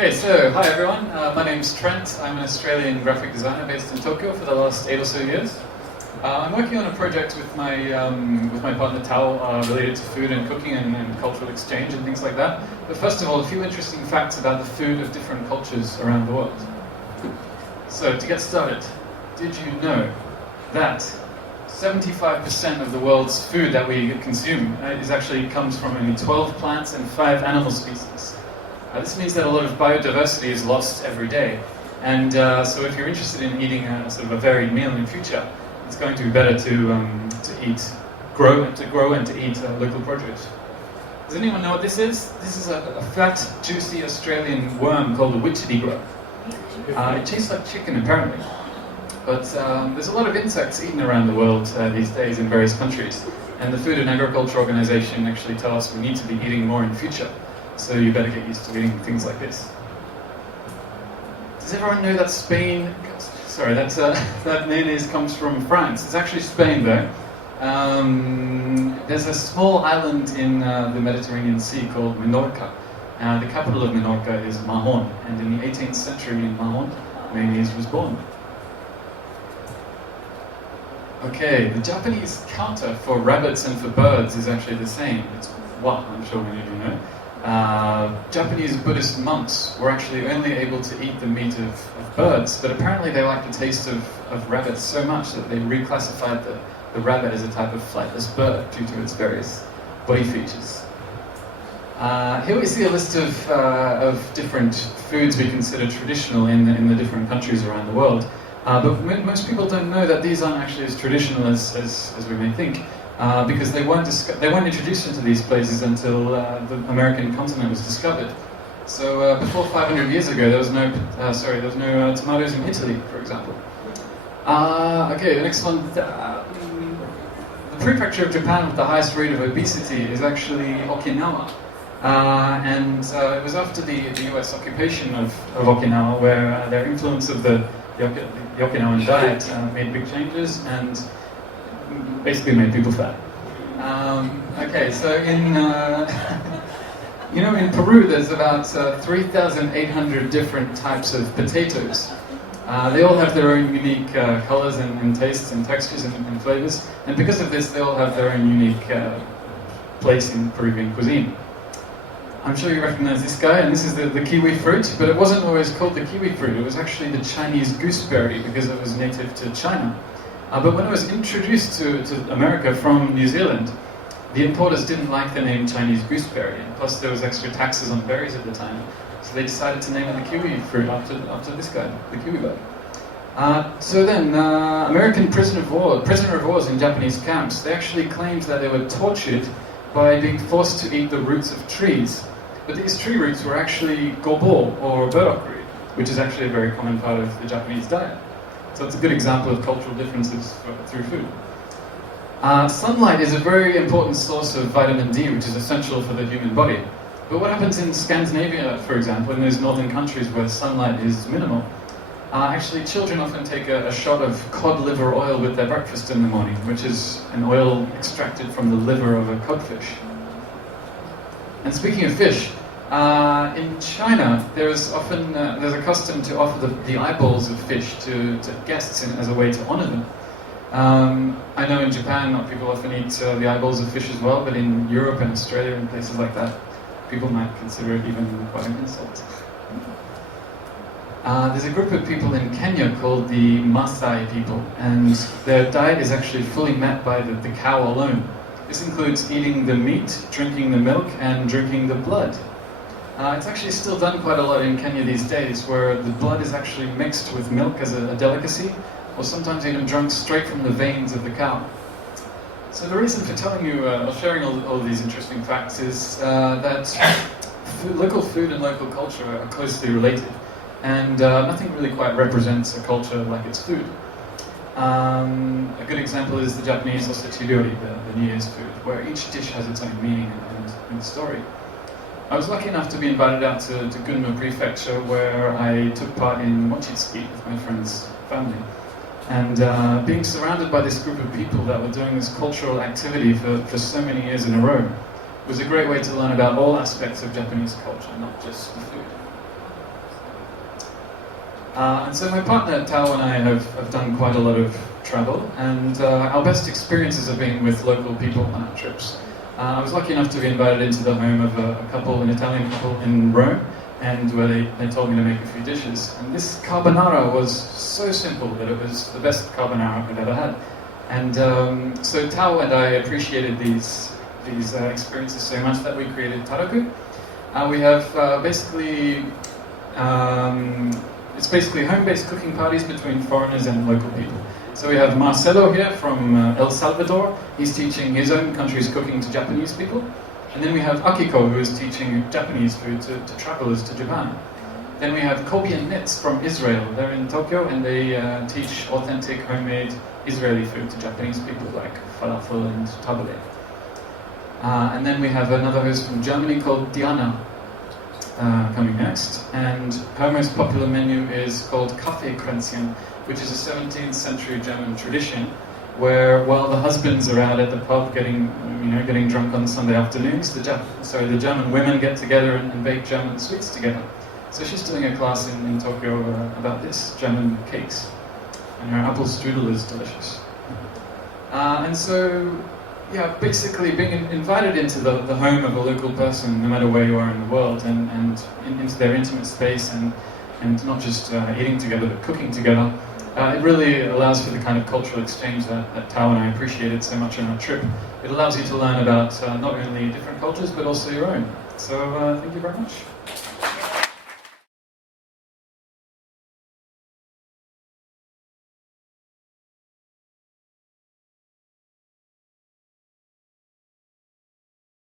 Okay, so hi everyone. My name's Trent. I'm an Australian graphic designer based in Tokyo for the last 8 or so years. I'm working on a project with my partner Tao related to food and cooking and cultural exchange and things like that. But first of all, a few interesting facts about the food of different cultures around the world. So to get started, did you know that 75% of the world's food that we consume comes from only 12 plants and 5 animal species? This means that a lot of biodiversity is lost every day, and so if you're interested in eating a sort of a varied meal in the future, it's going to be better to grow and to eat local produce. Does anyone know what this is? This is a fat, juicy Australian worm called a witchetty-grub. It tastes like chicken, apparently, but there's a lot of insects eaten around the world these days in various countries, and the Food and Agriculture Organization actually tell us we need to be eating more in the future. So you better get used to eating things like this. Does everyone know that that mayonnaise comes from France? It's actually Spain though. There's a small island in the Mediterranean Sea called Minorca. The capital of Minorca is Mahon, and in the 18th century in Mahon, mayonnaise was born. Okay, the Japanese counter for rabbits and for birds is actually the same. It's what I'm sure many of you know. Japanese Buddhist monks were actually only able to eat the meat of birds, but apparently they liked the taste of rabbits so much that they reclassified the rabbit as a type of flightless bird due to its various body features. Here we see a list of different foods we consider traditional in the different countries around the world, but most people don't know that these aren't actually as traditional as we may think. Because they weren't introduced into these places until the American continent was discovered. So before 500 years ago, there was no tomatoes in Italy, for example. Okay, the next one. The prefecture of Japan with the highest rate of obesity is actually Okinawa, and it was after the U.S. occupation of Okinawa where their influence of the Okinawan diet made big changes and basically made people fat. Okay, so in in Peru there's about 3,800 different types of potatoes. They all have their own unique colors and tastes and textures and flavors, and because of this they all have their own unique place in Peruvian cuisine. I'm sure you recognize this guy, and this is the kiwi fruit, but it wasn't always called the kiwi fruit. It was actually the Chinese gooseberry because it was native to China. But when it was introduced to America from New Zealand, the importers didn't like the name Chinese gooseberry, and plus there was extra taxes on berries at the time, so they decided to name it the kiwi fruit after this guy, the kiwi bug. So then, American prisoner of wars in Japanese camps, they actually claimed that they were tortured by being forced to eat the roots of trees. But these tree roots were actually gobo, or burdock root, which is actually a very common part of the Japanese diet. So it's a good example of cultural differences through food. Sunlight is a very important source of vitamin D, which is essential for the human body. But what happens in Scandinavia, for example, in those northern countries where sunlight is minimal? Actually, children often take a shot of cod liver oil with their breakfast in the morning, which is an oil extracted from the liver of a codfish. And speaking of fish, in China, there's a custom to offer the eyeballs of fish to guests as a way to honor them. I know in Japan, people often eat the eyeballs of fish as well, but in Europe and Australia and places like that, people might consider it even quite an insult. There's a group of people in Kenya called the Maasai people, and their diet is actually fully met by the cow alone. This includes eating the meat, drinking the milk, and drinking the blood. It's actually still done quite a lot in Kenya these days, where the blood is actually mixed with milk as a delicacy, or sometimes even drunk straight from the veins of the cow. So the reason for telling you, or sharing all of these interesting facts is that local food and local culture are closely related, and nothing really quite represents a culture like its food. A good example is the Japanese osechi-ryori, the New Year's food, where each dish has its own meaning and story. I was lucky enough to be invited out to Gunma Prefecture, where I took part in mochitsuki with my friend's family. And being surrounded by this group of people that were doing this cultural activity for so many years in a row was a great way to learn about all aspects of Japanese culture, not just the food. And so my partner Tao and I have done quite a lot of travel, and our best experiences have been with local people on our trips. I was lucky enough to be invited into the home of a couple, an Italian couple in Rome, and where they told me to make a few dishes. And this carbonara was so simple that it was the best carbonara I've ever had. And so Tao and I appreciated these experiences so much that we created Tadaku. We have it's basically home-based cooking parties between foreigners and local people. So we have Marcelo here from El Salvador. He's teaching his own country's cooking to Japanese people. And then we have Akiko, who is teaching Japanese food to travelers to Japan. Then we have Kobe and Nitz from Israel. They're in Tokyo, and they teach authentic, homemade Israeli food to Japanese people, like falafel and tabbouleh. And then we have another host from Germany called Diana, coming next. And her most popular menu is called Kaffeekränzchen, which is a 17th century German tradition, where while the husbands are out at the pub getting drunk on Sunday afternoons, the German women get together and bake German sweets together. So she's doing a class in Tokyo about this, German cakes, and her apple strudel is delicious. And so, yeah, basically being invited into the home of a local person, no matter where you are in the world, and into their intimate space, and not just eating together, but cooking together, it really allows for the kind of cultural exchange that Tao and I appreciated so much on our trip. It allows you to learn about not only different cultures, but also your own. So thank you very much.